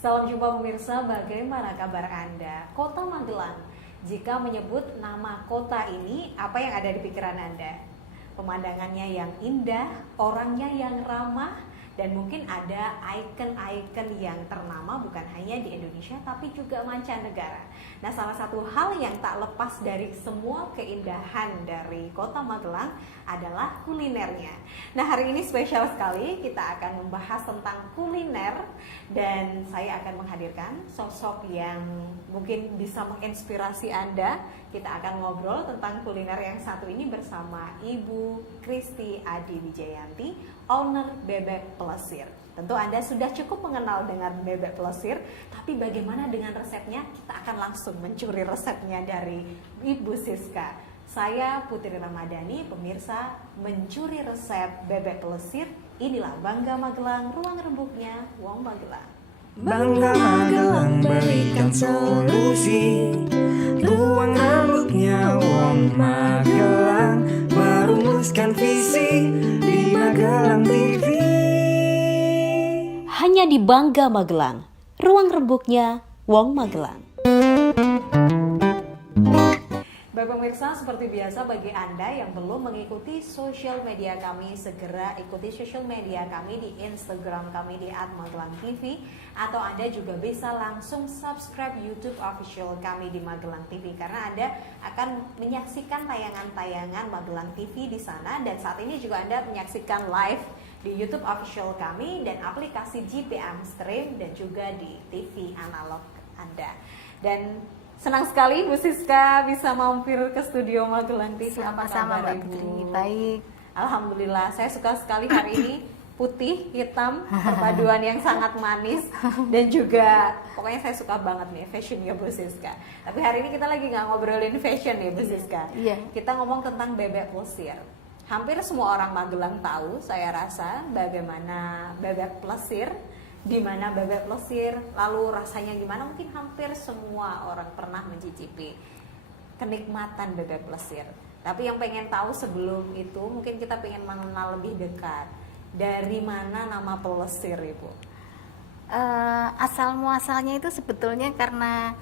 Salam jumpa pemirsa, bagaimana kabar Anda? Kota Magelang, jika menyebut nama kota ini, apa yang ada di pikiran Anda? Pemandangannya yang indah, orangnya yang ramah, dan mungkin ada ikon-ikon yang ternama bukan hanya di Indonesia tapi juga mancanegara. Nah, salah satu hal yang tak lepas dari semua keindahan dari Kota Magelang adalah kulinernya. Nah, hari ini spesial sekali, kita akan membahas tentang kuliner dan saya akan menghadirkan sosok yang mungkin bisa menginspirasi Anda. Kita akan ngobrol tentang kuliner yang satu ini bersama Ibu Kristi Adi Wijayanti, owner Bebek Plesir. Tentu Anda sudah cukup mengenal dengan Bebek Plesir, tapi bagaimana dengan resepnya? Kita akan langsung mencuri resepnya dari Ibu Siska. Saya Putri Ramadhani, pemirsa, mencuri resep Bebek Plesir. Inilah Bangga Magelang, ruang rembuknya Wong Magelang. Bangga Magelang berikan solusi, ruang rembuknya Wong Magelang, merumuskan visi di Magelang TV. Hanya di Bangga Magelang, ruang rembuknya Wong Magelang. Baik pemirsa, seperti biasa bagi Anda yang belum mengikuti sosial media kami, segera ikuti sosial media kami di Instagram kami di @magelangtv, atau Anda juga bisa langsung subscribe YouTube official kami di Magelang TV, karena Anda akan menyaksikan tayangan-tayangan Magelang TV di sana, dan saat ini juga Anda menyaksikan live di YouTube official kami dan aplikasi GPM Stream dan juga di TV analog Anda. Dan senang sekali Bu Siska bisa mampir ke studio Magelang TV. Sama-sama Mbak Putri, baik. Alhamdulillah, saya suka sekali hari ini putih, hitam, perpaduan yang sangat manis. Dan juga pokoknya saya suka banget nih fashionnya Bu Siska. Tapi hari ini kita lagi nggak ngobrolin fashion nih Bu Siska. Iya. Kita ngomong tentang Bebek Plesir. Hampir semua orang Magelang tahu, saya rasa, bagaimana Bebek Plesir, di mana Bebek Plesir, lalu rasanya gimana, mungkin hampir semua orang pernah mencicipi kenikmatan Bebek Plesir. Tapi yang pengen tahu sebelum itu, mungkin kita pengen mengenal lebih dekat, dari mana nama Plesir, Ibu? Asal muasalnya itu sebetulnya karena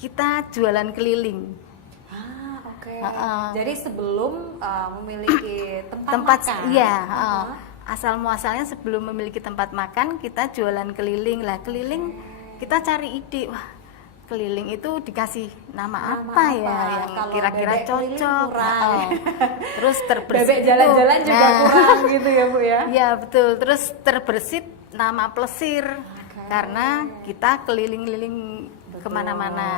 kita jualan keliling. Oke. Jadi sebelum memiliki tempat makan, iya. Asal muasalnya sebelum memiliki tempat makan kita jualan keliling. Lah keliling kita cari ide, wah keliling itu dikasih nama apa ya yang kira-kira cocok. Terus terbersit. Bebek jalan-jalan juga kurang gitu ya Bu ya? Iya betul. Terus terbersit nama Plesir karena kita keliling-keliling kemana-mana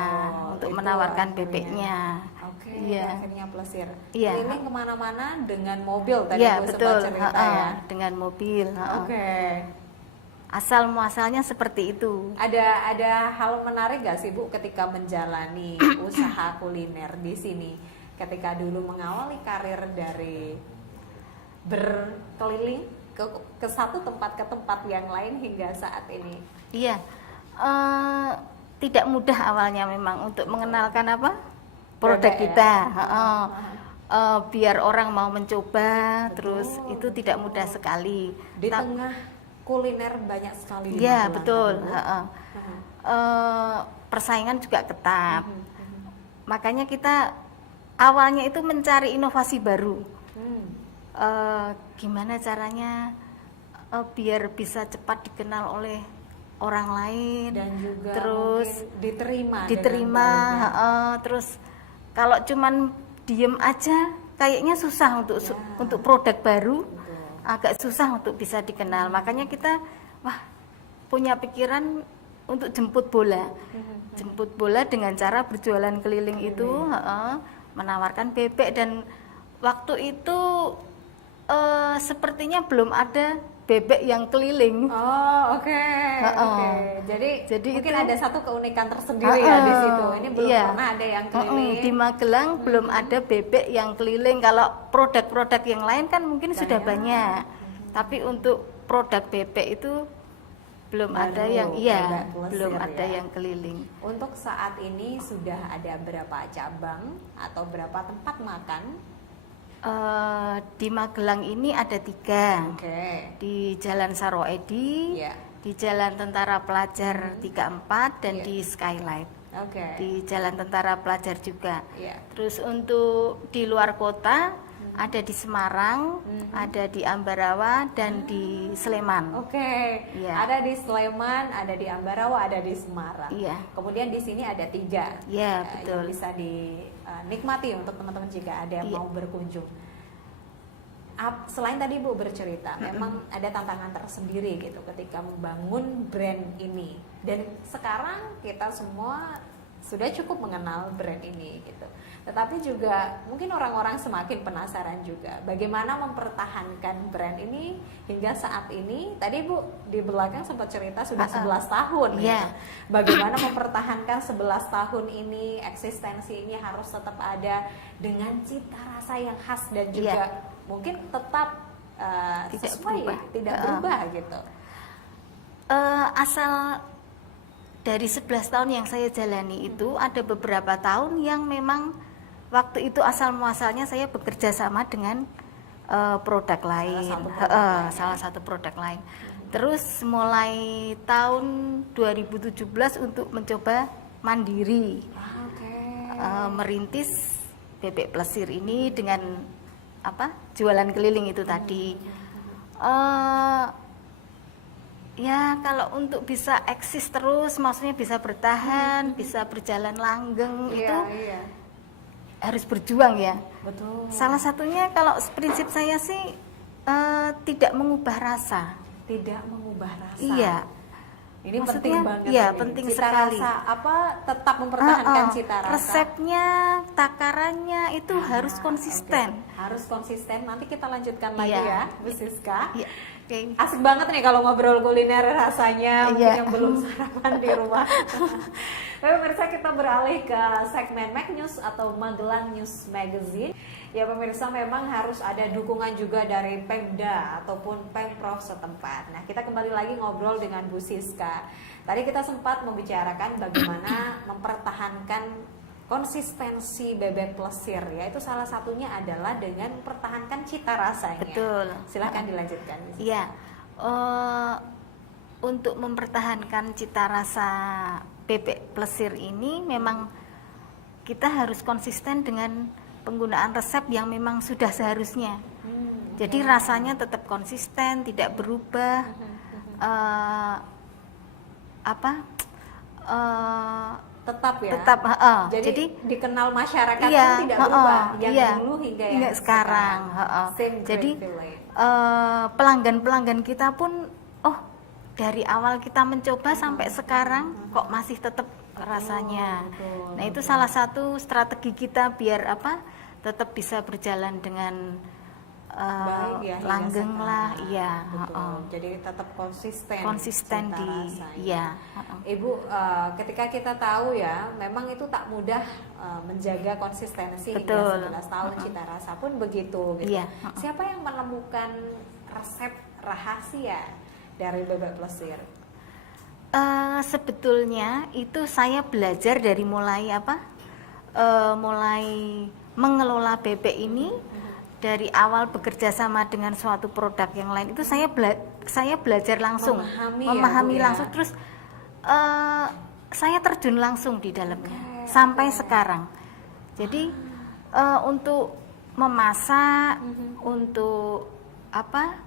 untuk menawarkan bebeknya. Iya. Akhirnya Plesir. Iya. Keliling kemana-mana dengan mobil tadi ya, Bu betul. sempat cerita ya. Dengan mobil. Oke. Asal muasalnya seperti itu. Ada hal menarik gak sih Bu ketika menjalani usaha kuliner di sini? Ketika dulu mengawali karir dari berkeliling ke satu tempat ke tempat yang lain hingga saat ini. Iya. Tidak mudah awalnya memang untuk mengenalkan produk Bebek, kita. ya? Biar orang mau mencoba. Betul, Terus itu tidak mudah sekali. Di tengah kuliner banyak sekali. Iya betul. Persaingan juga ketat. Makanya kita awalnya itu mencari inovasi baru. Gimana caranya biar bisa cepat dikenal oleh orang lain dan juga terus diterima terus kalau cuman diem aja kayaknya susah untuk produk baru. Agak susah untuk bisa dikenal. Makanya kita punya pikiran untuk jemput bola dengan cara berjualan keliling itu, menawarkan bebek. Dan waktu itu sepertinya belum ada bebek yang keliling. Oke. Jadi mungkin itu, ada satu keunikan tersendiri ya di situ. Ini belum pernah ada yang keliling. Di Magelang belum ada bebek yang keliling. Kalau produk-produk yang lain kan mungkin sudah banyak. Tapi untuk produk bebek itu belum ada yang yang keliling. Untuk saat ini sudah ada berapa cabang atau berapa tempat makan? Di Magelang ini ada 3. Oke. Di Jalan Saroedi, di Jalan Tentara Pelajar 34 dan Iya. di Skylight. Oke. Di Jalan Tentara Pelajar juga. Iya. Terus untuk di luar kota ada di Semarang, ada di Ambarawa dan di Sleman. Oke, Iya. ada di Sleman, ada di Ambarawa, ada di Semarang. Iya. Kemudian di sini ada 3. Iya, Yang betul. bisa dinikmati untuk teman-teman jika ada yang Iya. mau berkunjung. Selain tadi Bu bercerita, memang ada tantangan tersendiri gitu ketika membangun brand ini. Dan sekarang kita semua sudah cukup mengenal brand ini gitu. Tetapi juga mungkin orang-orang semakin penasaran juga bagaimana mempertahankan brand ini hingga saat ini. Tadi Bu di belakang sempat cerita sudah 11 tahun Iya. gitu. Bagaimana mempertahankan 11 tahun ini, eksistensi ini harus tetap ada dengan cita rasa yang khas dan juga mungkin tetap Tidak sesuai, berubah. tidak berubah gitu. Asal dari 11 tahun yang saya jalani itu ada beberapa tahun yang memang waktu itu asal muasalnya saya bekerja sama dengan produk lain, salah satu produk lain. Terus mulai tahun 2017 untuk mencoba mandiri, Oke. merintis bebek plesir ini dengan jualan keliling itu tadi. Ya kalau untuk bisa eksis terus, maksudnya bisa bertahan, bisa berjalan langgeng itu Iya. harus berjuang ya. Betul. Salah satunya kalau prinsip saya sih tidak mengubah rasa. Tidak mengubah rasa. Iya. Ini Maksudnya, penting banget. iya, ini. penting cita sekali. Rasa tetap mempertahankan cita rasa. Resepnya, takarannya itu harus konsisten. Oke. Harus konsisten. Nanti kita lanjutkan lagi Iya. ya, Bu Siska. Iya. Oke. Asik banget nih kalau ngobrol kuliner rasanya, mungkin Iya. yang belum sarapan di rumah. Tapi pemirsa, kita beralih ke segmen Mag News atau Magelang News Magazine. Ya pemirsa, memang harus ada dukungan juga dari Pemda ataupun Pemprov setempat. Nah, kita kembali lagi ngobrol dengan Bu Siska. Tadi kita sempat membicarakan bagaimana mempertahankan konsistensi bebek plesir, ya itu salah satunya adalah dengan mempertahankan cita rasanya. Betul. Silahkan dilanjutkan. Iya, untuk mempertahankan cita rasa bebek plesir ini memang kita harus konsisten dengan penggunaan resep yang memang sudah seharusnya. Jadi rasanya tetap konsisten, tidak berubah. Tetap ya. Tetap. Jadi dikenal masyarakat iya, pun tidak berubah. Yang iya, dulu hingga yang hingga sekarang. Same great Jadi feeling. pelanggan-pelanggan kita pun, dari awal kita mencoba sampai sekarang kok masih tetap rasanya. betul, Nah itu salah satu strategi kita biar tetap bisa berjalan dengan Baik ya, hingga langgeng lah, sekarang. iya. Betul. Jadi tetap konsisten. Konsisten cita di, rasanya. iya. Ibu, ketika kita tahu ya, memang itu tak mudah menjaga konsistensi Betul. hingga 11 tahun. Cita rasa pun begitu. Gitu. Iya. Siapa yang menemukan resep rahasia dari bebek plesir? Sebetulnya itu saya belajar dari mulai mulai mengelola bebek ini. Dari awal bekerja sama dengan suatu produk yang lain itu saya belajar langsung, memahami ya, Bu, langsung, terus saya terjun langsung di dalamnya sampai sekarang. Jadi untuk memasak, untuk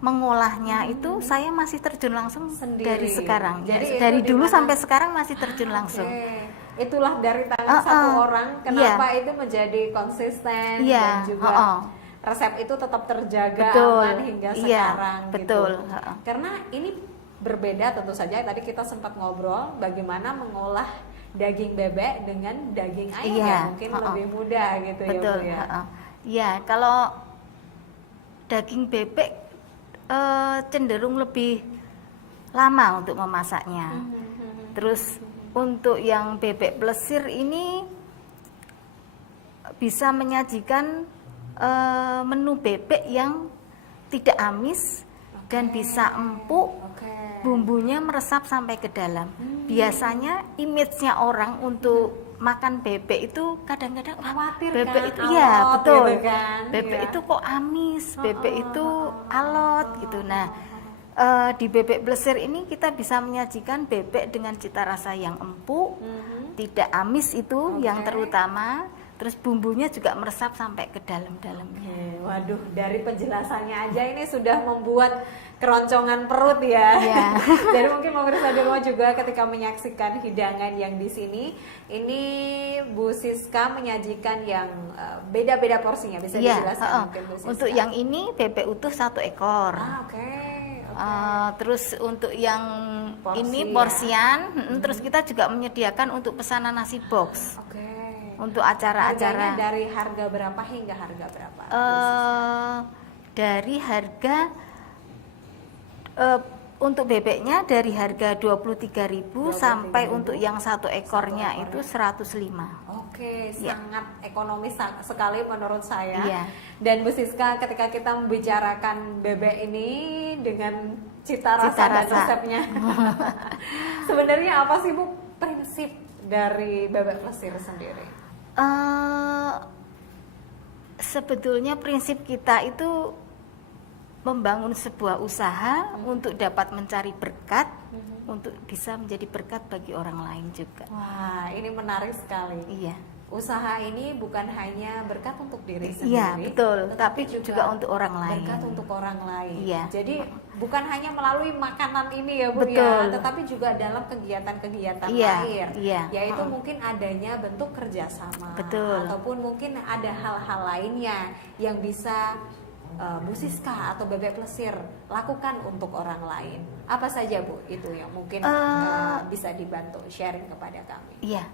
mengolahnya itu saya masih terjun langsung Sendiri. dari sekarang. Jadi Ya, dari itu dulu dimana- sampai sekarang masih terjun langsung. Oke. Itulah dari tangan satu orang kenapa itu menjadi konsisten Iya, dan juga resep itu tetap terjaga Betul. aman hingga Iya, sekarang betul. gitu. Karena ini berbeda tentu saja. Tadi kita sempat ngobrol bagaimana mengolah daging bebek dengan daging ayam Iya, ya mungkin lebih mudah gitu betul. ya Bu ya. Ya, kalau daging bebek cenderung lebih lama untuk memasaknya. Terus untuk yang bebek plesir ini bisa menyajikan menu bebek yang tidak amis dan bisa empuk, bumbunya meresap sampai ke dalam. Biasanya image-nya orang untuk makan bebek itu kadang-kadang Khawatir bebek kan, itu alot iya betul gitu kan, bebek iya. itu kok amis, bebek itu alot gitu. Nah Di bebek blesir ini kita bisa menyajikan bebek dengan cita rasa yang empuk, tidak amis itu yang terutama. Terus bumbunya juga meresap sampai ke dalam-dalamnya. Waduh, dari penjelasannya aja ini sudah membuat keroncongan perut ya. Iya. Jadi mungkin pemirsa di rumah juga ketika menyaksikan hidangan yang di sini, ini Bu Siska menyajikan yang beda-beda porsinya. Bisa dijelaskan mungkin Bu Siska? Untuk yang ini bebek utuh 1 ekor. Oke. Terus untuk yang ini porsian, terus kita juga menyediakan untuk pesanan nasi box. Oke. Untuk Harganya acara-acara. dari harga berapa hingga harga berapa? Dari harga untuk bebeknya dari harga 23.000 sampai untuk yang 1 ekornya itu 105. Oke, Ya. sangat ekonomis sekali menurut saya. Iya. Dan Bu Siska, ketika kita membicarakan bebek ini dengan cita rasa dan resepnya, sebenarnya apa sih Bu prinsip dari bebek plesir sendiri? Sebetulnya prinsip kita itu membangun sebuah usaha untuk dapat mencari berkat, untuk bisa menjadi berkat bagi orang lain juga. Wah, ini menarik sekali. Iya. Usaha ini bukan hanya berkat untuk diri sendiri, Iya, betul, tetapi tapi juga untuk orang lain. Berkat untuk orang lain. Iya. Jadi bukan hanya melalui makanan ini ya Bu Betul. ya, tetapi juga dalam kegiatan-kegiatan Iya, lain, iya. yaitu mungkin adanya bentuk kerjasama, Betul. ataupun mungkin ada hal-hal lainnya yang bisa Bu Siska atau Bebek Plesir lakukan untuk orang lain. Apa saja Bu itu yang mungkin bisa dibantu sharing kepada kami? Iya.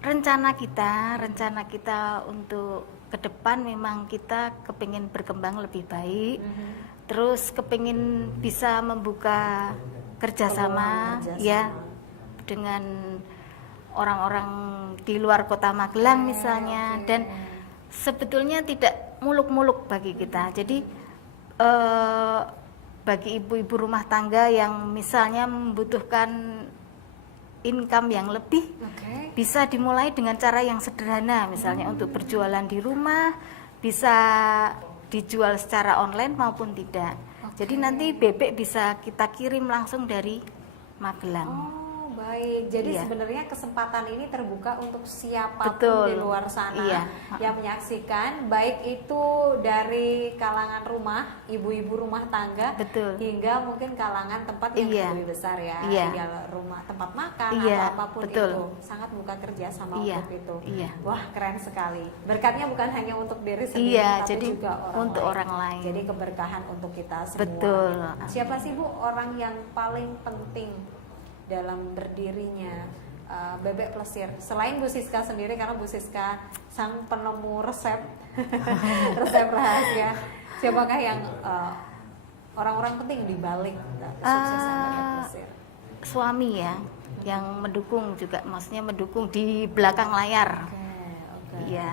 Rencana kita untuk ke depan memang kita kepingin berkembang lebih baik. Terus kepingin bisa membuka kerjasama, Peluang kerjasama. ya dengan orang-orang di luar kota Magelang misalnya. Dan sebetulnya tidak muluk-muluk bagi kita. Jadi bagi ibu-ibu rumah tangga yang misalnya membutuhkan income yang lebih, bisa dimulai dengan cara yang sederhana, misalnya untuk berjualan di rumah, bisa dijual secara online maupun tidak. Jadi nanti bebek bisa kita kirim langsung dari Magelang. Oh, baik. Jadi Iya. sebenarnya kesempatan ini terbuka untuk siapapun Betul. di luar sana Iya. yang menyaksikan, baik itu dari kalangan rumah, ibu-ibu rumah tangga, Betul. hingga mungkin kalangan tempat yang Iya. lebih besar ya, Iya. ya rumah tempat makan Iya, atau apapun betul. itu, sangat buka kerja sama Iya, untuk itu. iya. Wah, keren sekali. Berkatnya bukan hanya untuk diri sendiri, Iya, tapi jadi juga untuk orang lain. Jadi keberkahan untuk kita semua. Betul. Siapa sih Bu orang yang paling penting dalam berdirinya Bebek Plesir? Selain Bu Siska sendiri, karena Bu Siska sang penemu resep resep rahasia. Siapakah yang orang-orang penting di balik suksesnya Bebek Plesir? Suami ya, yang mendukung juga, maksudnya mendukung di belakang layar. Oke. Iya.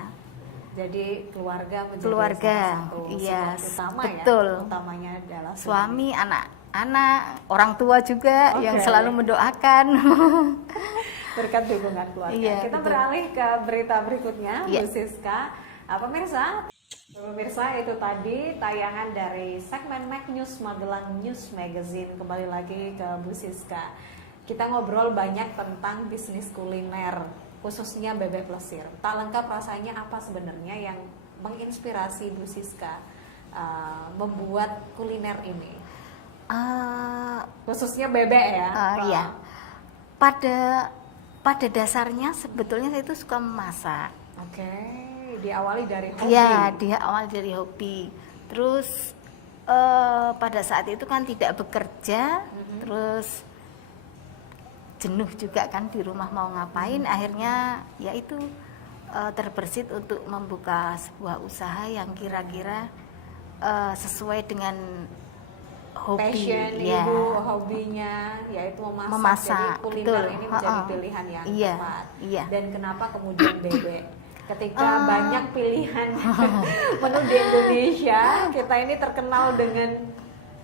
Jadi keluarga menjadi Keluarga, salah satu iya, utama betul. ya. Utamanya adalah Suami, anak-anak, orang tua juga Oke. yang selalu mendoakan. berkat dukungan keluarga. Iya, Kita betul. beralih ke berita berikutnya, Iya. Bu Siska. Pemirsa, itu tadi tayangan dari segmen Mac News Magelang News Magazine. Kembali lagi ke Bu Siska. Kita ngobrol banyak tentang bisnis kuliner, khususnya Bebek Plesir. Tak lengkap rasanya apa sebenarnya yang menginspirasi Bu Siska membuat kuliner ini, khususnya bebek ya? Iya. Pada dasarnya sebetulnya saya itu suka memasak. Oke, diawali dari hobi. Iya, dia awal dari hobi. Terus pada saat itu kan tidak bekerja, terus jenuh juga kan di rumah mau ngapain, akhirnya ya itu terbersit untuk membuka sebuah usaha yang kira-kira sesuai dengan hobi. Passion Ya. ibu, hobinya yaitu memasak. Memasak, Jadi kuliner betul. ini menjadi pilihan yang Iya, tepat. iya. Dan kenapa kemudian bebek? Ketika banyak pilihan menu di Indonesia, kita ini terkenal dengan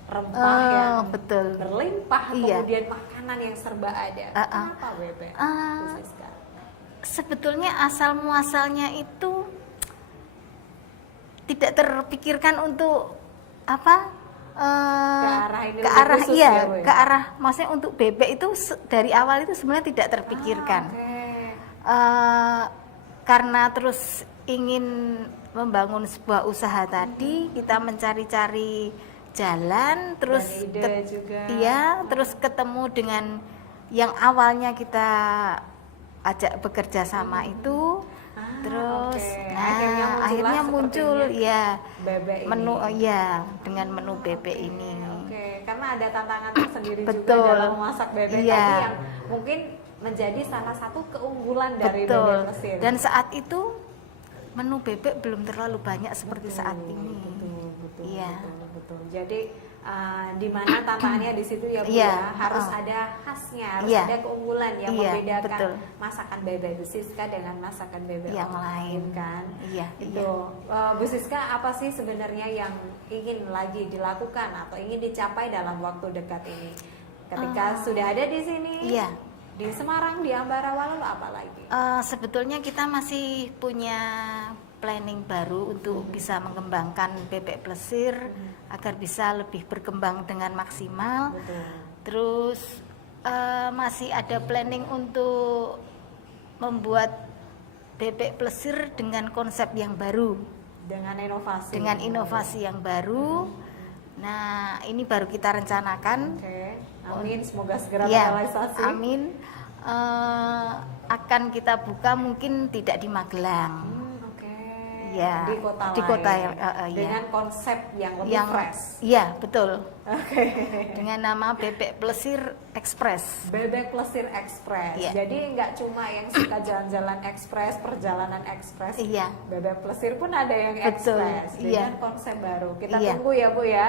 rempah yang betul. berlimpah, Iya. kemudian makanan yang serba ada. Kenapa bebek? Bu Siska? Sebetulnya asal muasalnya itu tidak terpikirkan untuk apa arah ini ke lebih arah khusus iya, ya, Bu, ya? ke arah maksudnya untuk bebek itu dari awal itu sebenarnya tidak terpikirkan. Oke. Karena terus ingin membangun sebuah usaha tadi, kita mencari-cari jalan, terus Dan ide juga. iya, terus ketemu dengan yang awalnya kita ajak bekerja sama itu, terus oke. nah, Akhirnya akhirnya muncullah muncul sepertinya ya bebek ini. menu ya dengan menu bebek ini. Oke, karena ada tantangan tersendiri juga Betul. dalam memasak bebek Iya. tadi yang mungkin menjadi salah satu keunggulan dari Betul. bebek Mesir. Dan saat itu menu bebek belum terlalu banyak seperti saat ini. Betul, Iya. betul. Jadi di mana tantangannya di situ ya Bu Iya, ya, harus ada khasnya, harus Iya. ada keunggulan yang Iya, membedakan betul. masakan bebek Bu Siska dengan masakan bebek Yang orang lain. kan. Iya, Itu Bu Siska, apa sih sebenarnya yang ingin lagi dilakukan atau ingin dicapai dalam waktu dekat ini? Ketika sudah ada di sini, Iya. di Semarang, di Ambarawa, lalu apa lagi? Sebetulnya kita masih punya planning baru untuk bisa mengembangkan bebek plesir agar bisa lebih berkembang dengan maksimal. Betul. Terus masih ada planning untuk membuat bebek plesir dengan konsep yang baru, Dengan inovasi. dengan inovasi yang baru. Nah, ini baru kita rencanakan. Oke, amin. Semoga segera Ya, terrealisasi. amin. Akan kita buka mungkin tidak di Magelang. Oke. Ya, Di kota di lain. kota yang, ya. Dengan konsep yang lebih Yang fresh. iya, betul. Oke. Dengan nama Bebek Plesir Express. Bebek Plesir Express. Iya. Jadi nggak cuma yang suka jalan-jalan ekspres, perjalanan ekspres. Iya. Bebek Plesir pun ada yang Betul, ekspres iya. dengan konsep baru. Kita Iya. tunggu ya Bu ya.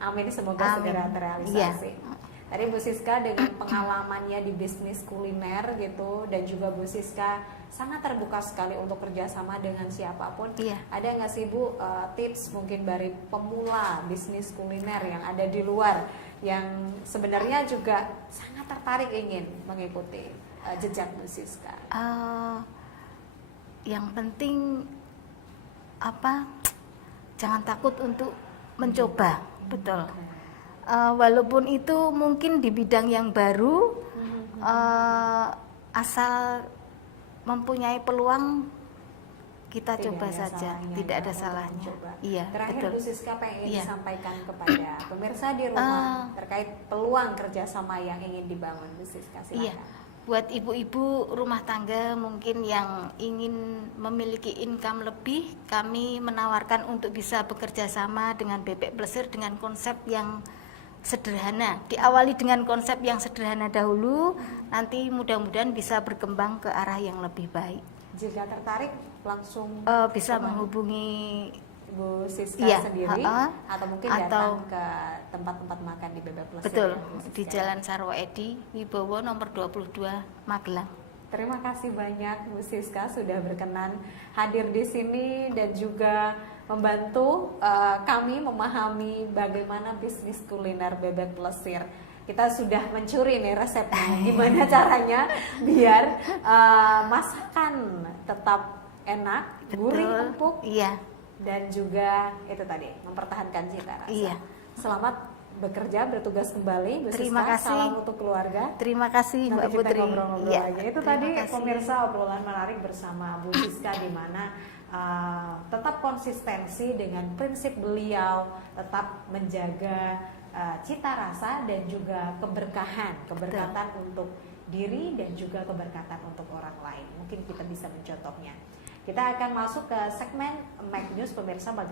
Amin, semoga Amin. segera terrealisasi. Iya. Tadi Bu Siska dengan pengalamannya di bisnis kuliner gitu, dan juga Bu Siska sangat terbuka sekali untuk kerjasama dengan siapapun. Iya. Ada nggak sih Bu tips mungkin dari pemula bisnis kuliner yang ada di luar yang sebenarnya juga sangat tertarik ingin mengikuti jejak Bu Siska? Yang penting apa? Jangan takut untuk mencoba, betul. Walaupun itu mungkin di bidang yang baru, asal mempunyai peluang kita Tidak coba ada saja, salahnya tidak ya ada untuk salahnya. mencoba. Iya, Terakhir betul. Bu Siska apa yang ingin Iya. disampaikan kepada pemirsa di rumah terkait peluang kerjasama yang ingin dibangun Bu Siska? Silakan. Iya, buat ibu-ibu rumah tangga mungkin yang ingin memiliki income lebih, kami menawarkan untuk bisa bekerja sama dengan Bebek Plesir dengan konsep yang sederhana. Diawali dengan konsep yang sederhana dahulu, nanti mudah-mudahan bisa berkembang ke arah yang lebih baik. Jika tertarik langsung Bisa ke menghubungi Bu Siska Iya, sendiri atau mungkin atau- datang ke tempat-tempat makan di Bebek Plesir. betul ya, Bu Siska. di Jalan Sarwo Edi, Wibowo nomor 22, Magelang. Terima kasih banyak Bu Siska sudah berkenan hadir di sini dan juga membantu kami memahami bagaimana bisnis kuliner Bebek Plesir. Kita sudah mencuri nih resepnya, gimana caranya biar masakan tetap enak, gurih, Betul. empuk, Iya. dan juga itu tadi mempertahankan cita rasa. Iya. Selamat bekerja, bertugas kembali Bu Terima Siska. kasih. Salam untuk keluarga. Terima kasih Nanti Mbak kita Putri. ngobrol-ngobrol Iya, lagi. Itu terima tadi kasih. pemirsa obrolan menarik bersama Bu Siska di mana tetap konsistensi dengan prinsip beliau, tetap menjaga cita rasa dan juga keberkatan untuk diri dan juga keberkatan untuk orang lain. Mungkin kita bisa mencontohnya. Kita akan masuk ke segmen Mac News pemirsa.